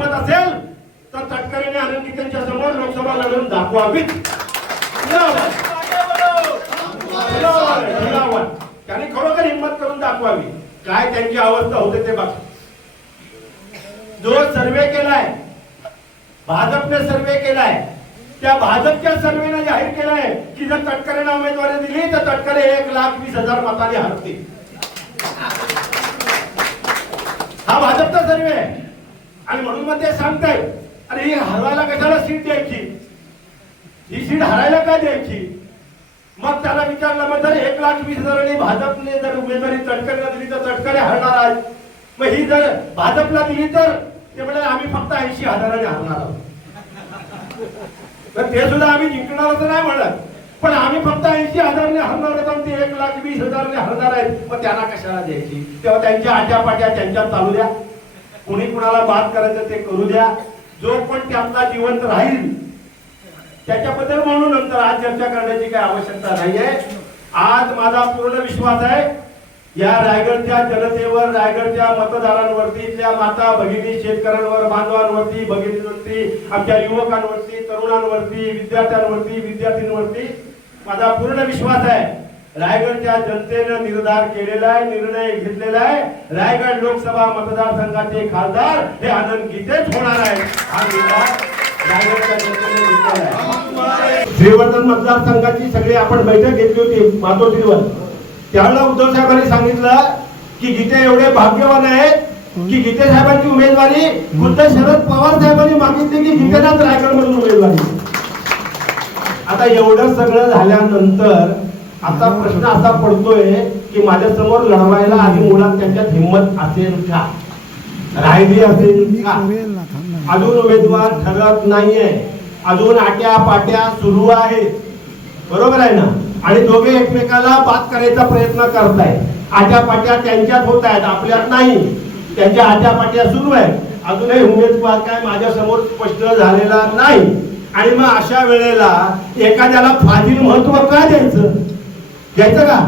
हिंमत असेल तर तटकरेने आनंद समोर लोकसभा लढून दाखवावीत. त्याने खरोखर हिंमत करून दाखवावी. काय त्यांची अवस्था होते ते बघा. जो सर्वे केलाय भाजपने सर्वे केलाय त्या भाजपच्या सर्वेनं जाहीर केलंय की जर तटकरेला उमेदवारी दिली तर तटकरे एक लाख वीस हजार मताने हरतील हा भाजपचा सर्वे आहे. आणि म्हणून मग ते सांगताय अरे ही हरवायला कशाला सीट द्यायची? ही सीट हरायला का द्यायची? मग त्याला विचारलं मग जर एक लाख वीस हजारांनी भाजपने जर उमेदवारी तटकरेला दिली तर तटकरे हरणार आहेत मग ही जर भाजपला दिली तर? ते म्हणजे आम्ही फक्त ऐंशी हजाराने हरणार आहोत. तर ते सुद्धा आम्ही जिंकणार असं नाही म्हणत. पण आम्ही फक्त ऐंशी हजारने हरणार आहोत आणि ते एक लाख वीस हजारने हरणार आहेत. मग त्यांना कशाला द्यायची? तेव्हा त्यांच्या आट्यापाट्या त्यांच्यात चालू द्या. कुणी कुणाला बात करायचं ते करू द्या. जो पण त्यातला जिवंत राहील त्याच्याबद्दल म्हणून नंतर आज चर्चा करण्याची काही आवश्यकता नाहीये. आज माझा पूर्ण विश्वास आहे या रायगडच्या जनतेवर रायगडच्या मतदारांवरती इथल्या माता भगिनी शेतकऱ्यांवर बांधवांवरती भगिनींवरती आमच्या युवकांवरती तरुणांवरती विद्यार्थ्यांवरती विद्यार्थींवरती माझा पूर्ण विश्वास आहे. रायगडच्या जनतेनं निर्धार केलेला आहे निर्णय घेतलेला आहे. रायगड लोकसभा मतदारसंघाचे खासदार हे आनंद गीतेच होणार आहे हा निर्धार रायगडच्या जनतेने घेतलेला आहे. श्रीवर्धन मतदारसंघाची सगळी आपण बैठक घेतली होती मातोश्रीवर. त्यावेळेला उद्धव साहेबांनी सांगितलं की गीते एवढे भाग्यवान आहेत की गीते साहेबांची उमेदवारी खुद्द शरद पवार साहेबांनी मागितली की गीतेनाच रायगड मधून उमेदवारी. आता एवढं सगळं झाल्यानंतर आता प्रश्न असा पडतोय की माझ्यासमोर लढवायला आधी मुळात त्यांच्यात हिंमत असेल का? राहिली असेल का? अजून उमेदवार ठरत नाहीये. अजून आट्या पाट्या सुरू आहेत. बरोबर आहे ना? आणि दोघे एकमेकाला बात करायचा प्रयत्न करतायत. आट्या पाट्या त्यांच्यात होत आहेत आपल्यात नाही. त्यांच्या आट्या पाट्या सुरू आहेत. अजूनही उमेदवार काय माझ्यासमोर स्पष्ट झालेला नाही. आणि मग अशा वेळेला एखाद्याला फाजील महत्त्व का द्यायचं? घ्यायचं का?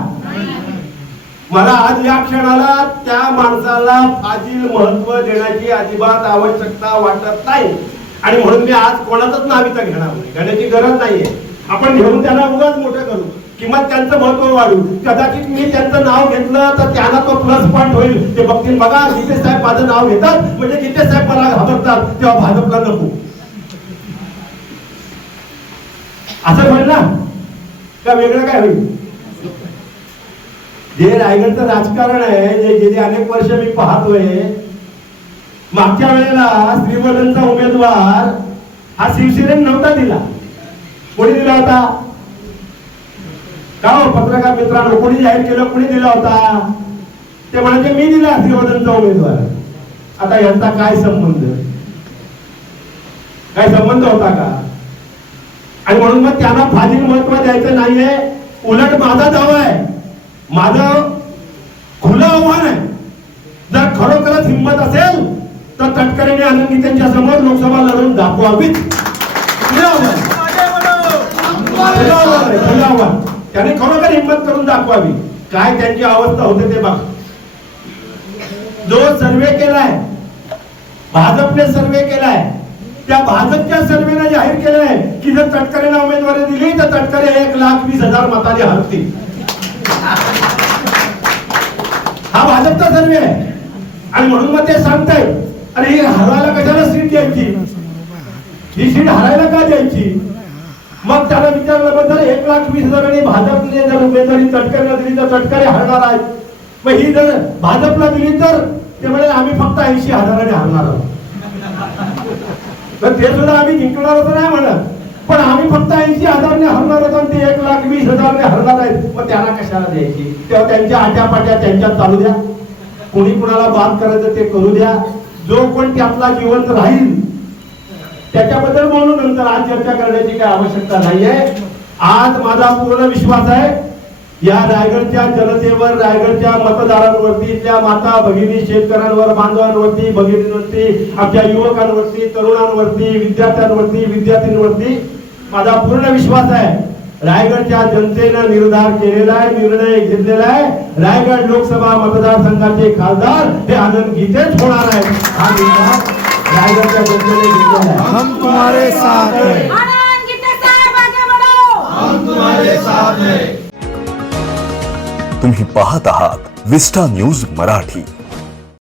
मला आज या क्षणाला त्या माणसाला फाजील महत्त्व देण्याची अजिबात आवश्यकता वाटत नाही. आणि म्हणून मी आज कोणाचाच नाव इथं घेणार नाही. घेण्याची गरज नाहीये. आपण घेऊन त्यांना उगाच मोठं करू. किंवा त्यांचं महत्त्व वाढू. कदाचित मी त्यांचं नाव घेतलं तर त्यांना तो प्लस पॉईंट होईल. ते बघतील बघा गीते साहेब माझं नाव घेतात. म्हणजे गीते साहेब मला घाबरतात. तेव्हा भाजपला नको. असं म्हणलं ना का वेगळं काय होईल? जे रायगडचं राजकारण आहे जे गेली अनेक वर्ष मी पाहतोय. मागच्या वेळेला श्रीवर्धनचा उमेदवार हा शिवसेनेने नव्हता दिला. कोणी दिला होता? का हो? पत्रकार मित्रांनो कोणी जाहीर केलं कोणी दिला होता? ते म्हणायचे मी दिला श्रीवर्धनचा उमेदवार. आता यांचा काय संबंध? काय संबंध होता का? आणि म्हणून मग त्यांना फाजील महत्त्व द्यायचं नाहीये. उलट माझा दावा आहे. माझं खुलं आव्हान आहे. जर खरोखरच हिंमत असेल तर तटकरेने आनंदी त्यांच्यासमोर लोकसभा लढून दाखवावीच खुलं आव्हान. त्याने खरोखर हिंमत करून दाखवावी. काय त्यांची अवस्था होते ते बघा. जो सर्वे केलाय भाजपने सर्वे केलाय त्या भाजपच्या सर्वेनं जाहीर केलंय की जर तटकरेला उमेदवारी दिली तर तटकरे एक लाख वीस हजार मताने हरतील भाजपचा सर्वे आहे. आणि म्हणून मग ते सांगताय अरे ही हरवायला कशाला सीट द्यायची? ही सीट हरायला का द्यायची? मग त्याला विचारलं मग जर एक लाख वीस हजारांनी भाजपने जर उमेदवारी तटकरेला दिली तर चटकारी हरणार आहेत. मग ही जर भाजपला दिली तर ते म्हणाले आम्ही फक्त ऐंशी हजाराने हरणार आहोत. तर ते सुद्धा आम्ही जिंकणार असं नाही म्हणत. आम्ही फक्त ऐंशी हजारने हरणार होतो ते एक लाख वीस हजारने हरणार आहेत. मग त्यांना कशाला द्यायची? तेव्हा त्यांच्या आट्यापाट्या त्यांच्यात चालू द्या. कोणी कुणाला बात करायचं ते करू द्या. जो कोण त्यातला जिवंत राहील त्याच्याबद्दल बोलू नंतर आज चर्चा करण्याची काही आवश्यकता नाहीये. आज माझा पूर्ण विश्वास आहे या रायगडच्या जनतेवर रायगडच्या मतदारांवरती इथल्या माता भगिनी शेतकऱ्यांवर बांधवांवरती भगिनींवरती आमच्या युवकांवरती तरुणांवरती विद्यार्थ्यांवरती विद्यार्थींवरती माझा पूर्ण विश्वास आहे. रायगडच्या जनतेनं निर्धार केलेला आहे निर्णय घेतलेला आहे. रायगड लोकसभा मतदारसंघाचे खासदार हे आनंद गीतेच होणार आहे हा निर्धार रायगडच्या जनतेने जिंकलेला आहे. हम तुम्हारे साथ हैं। तुम्ही पाहत आहात विस्टा न्यूज मराठी.